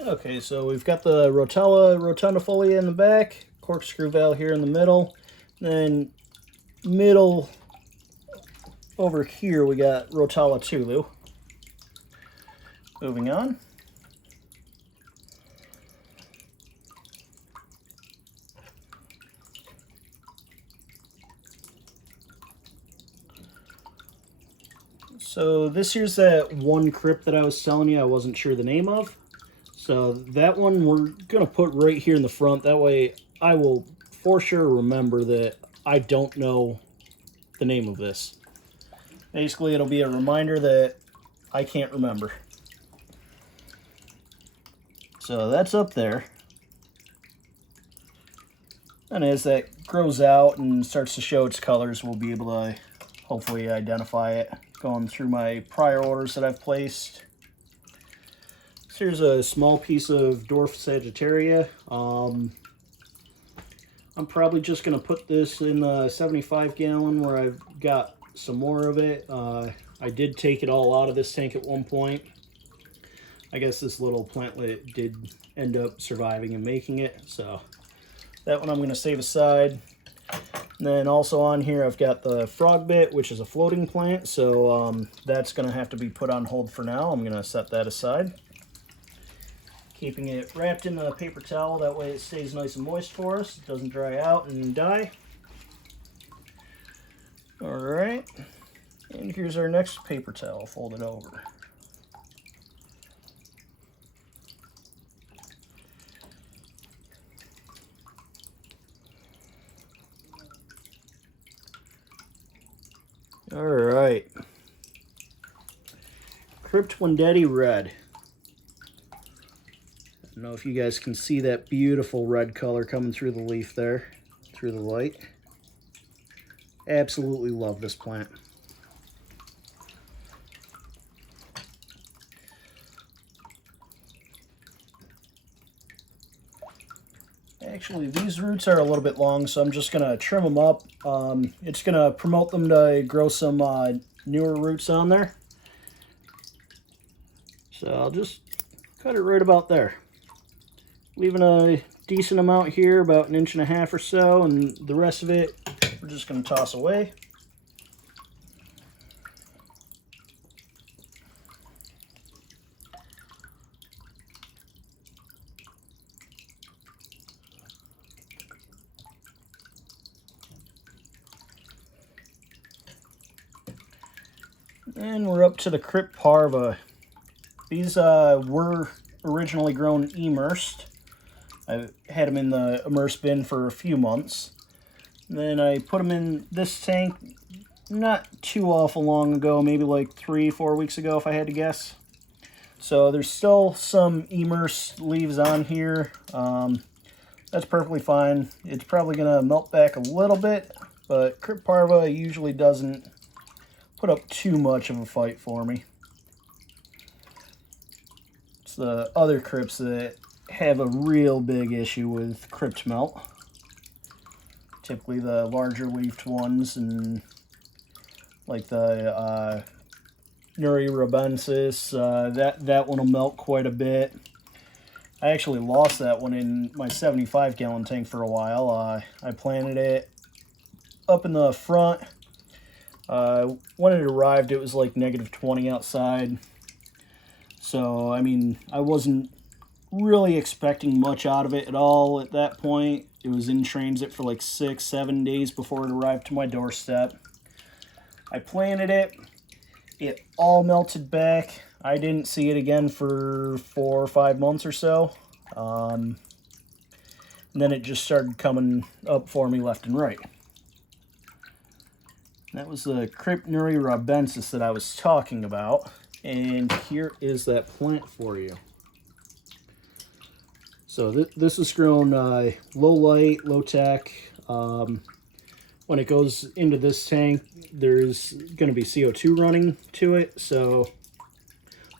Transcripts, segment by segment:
Okay, so we've got the Rotella rotundifolia in the back, corkscrew valve here in the middle, then middle over here we got Rotella Tulu. Moving on. So this here's that one crypt that I was telling you I wasn't sure the name of. So that one we're going to put right here in the front. That way I will for sure remember that I don't know the name of this. Basically, it'll be a reminder that I can't remember. So that's up there. And as that grows out and starts to show its colors, we'll be able to hopefully identify it. Going through my prior orders that I've placed. So here's a small piece of dwarf Sagittaria. I'm probably just going to put this in the 75 gallon where I've got some more of it. I did take it all out of this tank at one point. I guess this little plantlet did end up surviving and making it, so that one I'm going to save aside. And then also on here I've got the frog bit, which is a floating plant, so that's going to have to be put on hold for now. I'm going to set that aside. Keeping it wrapped in a paper towel, that way it stays nice and moist for us. It doesn't dry out and die. Alright, and here's our next paper towel folded over. Alright, Crypt Wendetti Red. I don't know if you guys can see that beautiful red color coming through the leaf there, through the light. Absolutely love this plant. Actually, these roots are a little bit long, so I'm just going to trim them up. It's going to promote them to grow some newer roots on there. So I'll just cut it right about there. Leaving a decent amount here, about 1.5 inches or so, and the rest of it we're just going to toss away. And we're up to the Crypt Parva. These were originally grown immersed. I had them in the immerse bin for a few months. And then I put them in this tank not too awful long ago, maybe like 3-4 weeks ago if I had to guess. So there's still some immersed leaves on here. That's perfectly fine. It's probably going to melt back a little bit, but Crypt Parva usually doesn't put up too much of a fight for me. It's the other crypts that have a real big issue with crypt melt. Typically the larger leafed ones, and like the Nuri Rabensis, that one will melt quite a bit. I actually lost that one in my 75 gallon tank for a while. I planted it up in the front. When it arrived, it was like -20 outside. So, I mean, I wasn't really expecting much out of it at all at that point. It was in transit for like 6-7 days before it arrived to my doorstep. I planted it. It all melted back. I didn't see it again for 4 or 5 months or so. And then it just started coming up for me left and right. That was the Crypt Nuri Rabensis that I was talking about. And here is that plant for you. So this is grown low light, low tech. When it goes into this tank, there's going to be CO2 running to it. So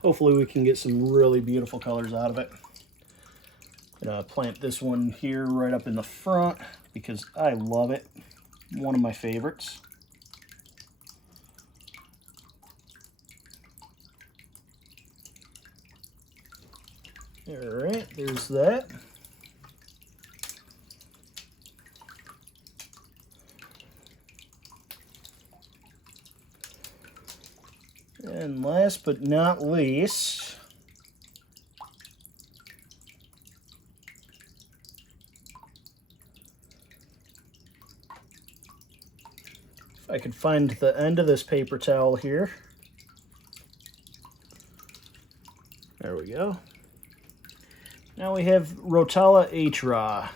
hopefully we can get some really beautiful colors out of it. I'm going to plant this one here right up in the front because I love it. One of my favorites. Alright, there's that. And last but not least, if I could find the end of this paper towel here. There we go. Now we have Rotala H-Raw.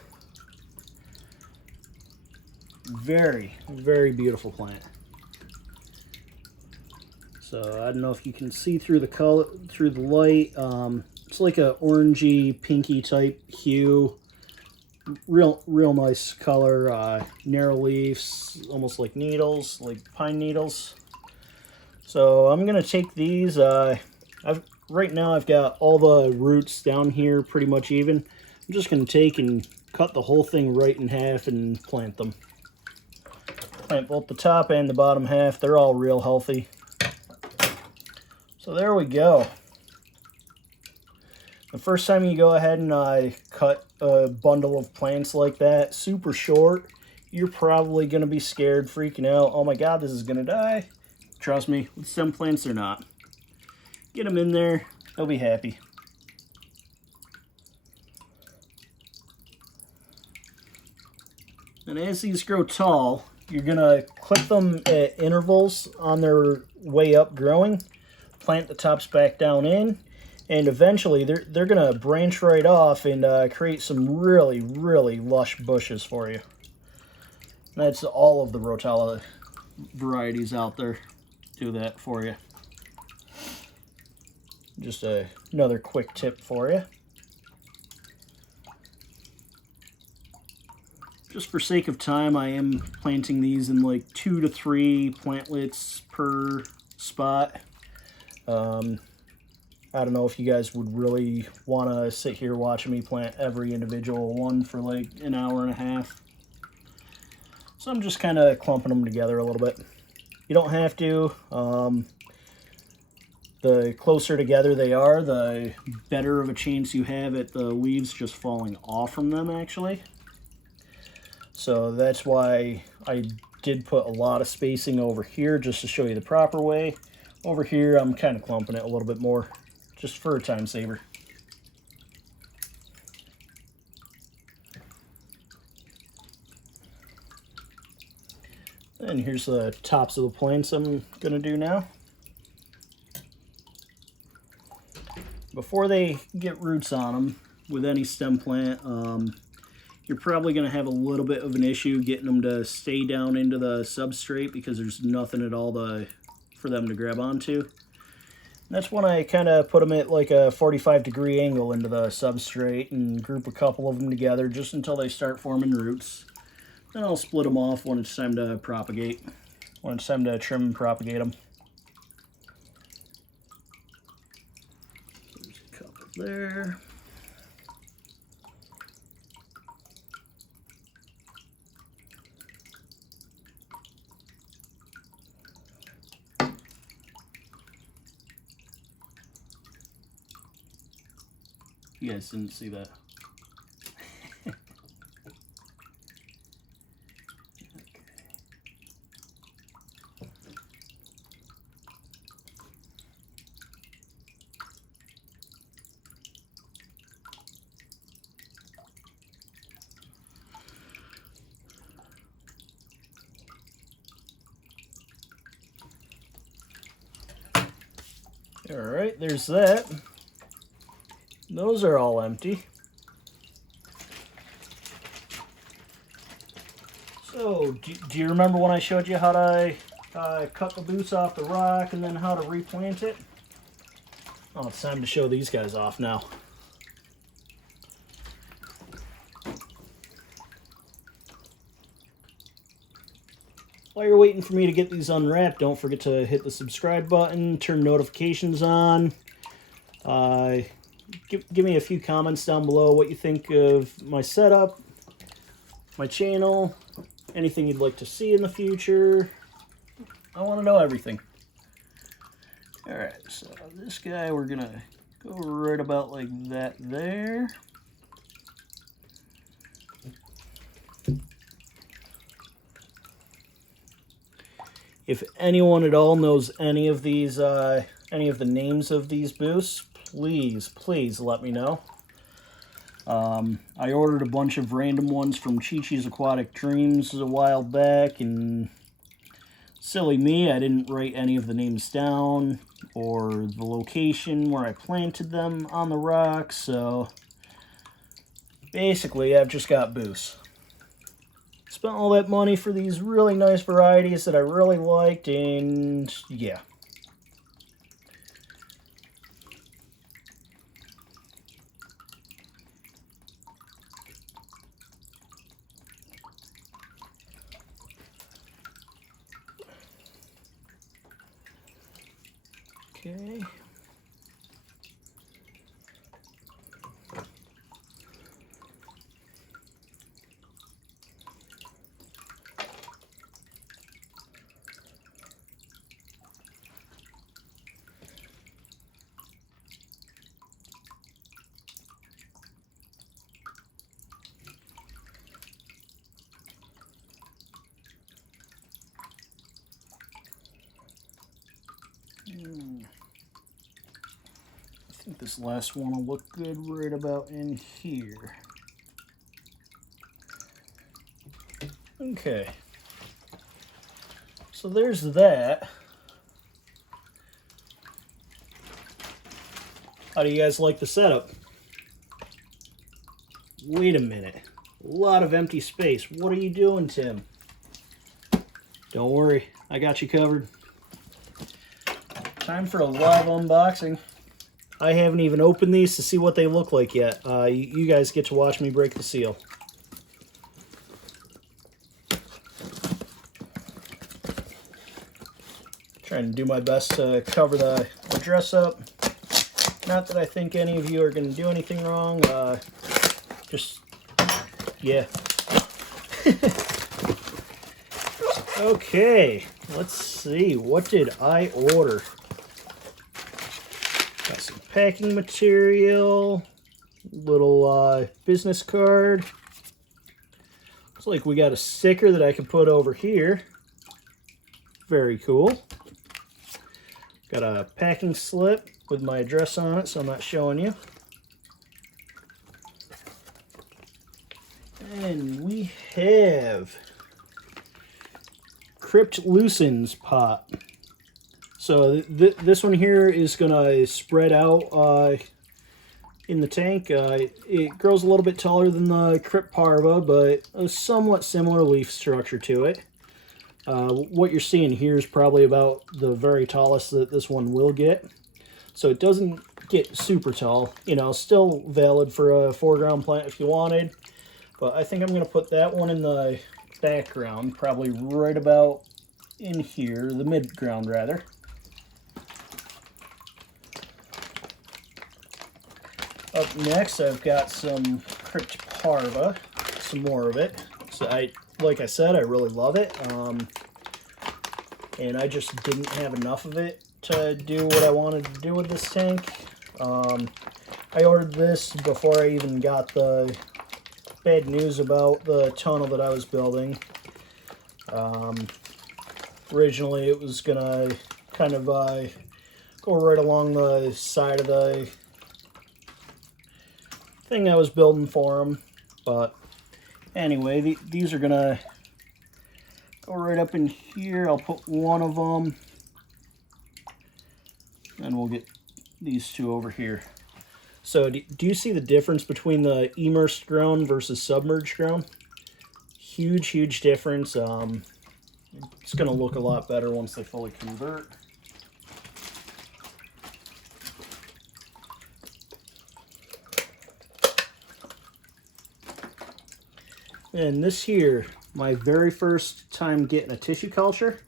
Very, very beautiful plant. So I don't know if you can see through the color, through the light. It's like a orangey, pinky type hue. Real nice color. Narrow leaves, almost like needles, like pine needles. So I'm gonna take these. Right now I've got all the roots down here pretty much even. I'm just gonna take and cut the whole thing right in half and plant them. Plant both the top and the bottom half. They're all real healthy. So there we go. The first time you go ahead and cut a bundle of plants like that, super short, you're probably going to be scared, freaking out. Oh my God, this is going to die. Trust me, with some plants they're not. Get them in there, they'll be happy. And as these grow tall, you're going to clip them at intervals on their way up growing. Plant the tops back down in, and eventually they're going to branch right off and create some really, really lush bushes for you. And that's all of the Rotala varieties out there do that for you. Just another quick tip for you. Just for sake of time, I am planting these in like 2 to 3 plantlets per spot. I don't know if you guys would really want to sit here watching me plant every individual one for like an hour and a half. So I'm just kind of clumping them together a little bit. You don't have to. The closer together they are, the better of a chance you have at the leaves just falling off from them, actually. So that's why I did put a lot of spacing over here, just to show you the proper way. Over here, I'm kind of clumping it a little bit more, just for a time saver. And here's the tops of the plants I'm going to do now. Before they get roots on them, with any stem plant, you're probably going to have a little bit of an issue getting them to stay down into the substrate because there's nothing at all for them to grab onto. And that's when I kind of put them at like a 45-degree angle into the substrate and group a couple of them together just until they start forming roots. Then I'll split them off when it's time to propagate, when it's time to trim and propagate them. There's a couple there. You guys didn't see that. All right, there's that. Those are all empty. So, do you remember when I showed you how to cut the boots off the rock and then how to replant it? Oh, it's time to show these guys off now. While you're waiting for me to get these unwrapped, don't forget to hit the subscribe button, turn notifications on. Give me a few comments down below what you think of my setup, my channel, anything you'd like to see in the future. I want to know everything. Alright, so this guy we're going to Go right about like that there. If anyone at all knows any of these, any of the names of these boosts, please let me know. I ordered a bunch of random ones from Chi-Chi's Aquatic Dreams a while back, and silly me, I didn't write any of the names down or the location where I planted them on the rocks, so basically I've just got boosts. Spent all that money for these really nice varieties that I really liked, and yeah. Okay. I think this last one will look good right about in here. Okay. So there's that. How do you guys like the setup? Wait a minute. A lot of empty space. What are you doing, Tim? Don't worry, I got you covered. Time for a live unboxing. I haven't even opened these to see what they look like yet. You guys get to watch me break the seal. Trying to do my best to cover the dress up. Not that I think any of you are going to do anything wrong. Just, yeah. Okay, let's see. What did I order? Got some packing material, little business card. Looks like we got a sticker that I can put over here. Very cool. Got a packing slip with my address on it, so I'm not showing you. And we have Crypt Loosens pot. So this one here is going to spread out in the tank. It grows a little bit taller than the Crypt Parva, but a somewhat similar leaf structure to it. What you're seeing here is probably about the very tallest that this one will get. So it doesn't get super tall. You know, still valid for a foreground plant if you wanted. But I think I'm going to put that one in the background, probably right about in here, the mid-ground rather. Up next, I've got some Crypt Parva, some more of it. So like I said, I really love it. And I just didn't have enough of it to do what I wanted to do with this tank. I ordered this before I even got the bad news about the tunnel that I was building. Originally it was gonna kind of go right along the side of the thing I was building for them, but anyway, these are gonna go right up in here. I'll put one of them, and we'll get these two over here. So do you see the difference between the immersed ground versus submerged ground? Huge difference. It's going to look a lot better once they fully convert. And this here, my very first time getting a tissue culture.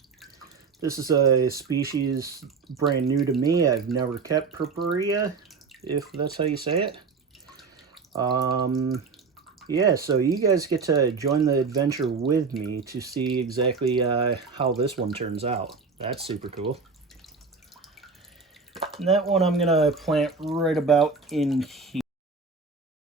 This is a species brand new to me. I've never kept Purpurea, if that's how you say it. Yeah, so you guys get to join the adventure with me to see exactly how this one turns out. That's super cool. And that one I'm going to plant right about in here.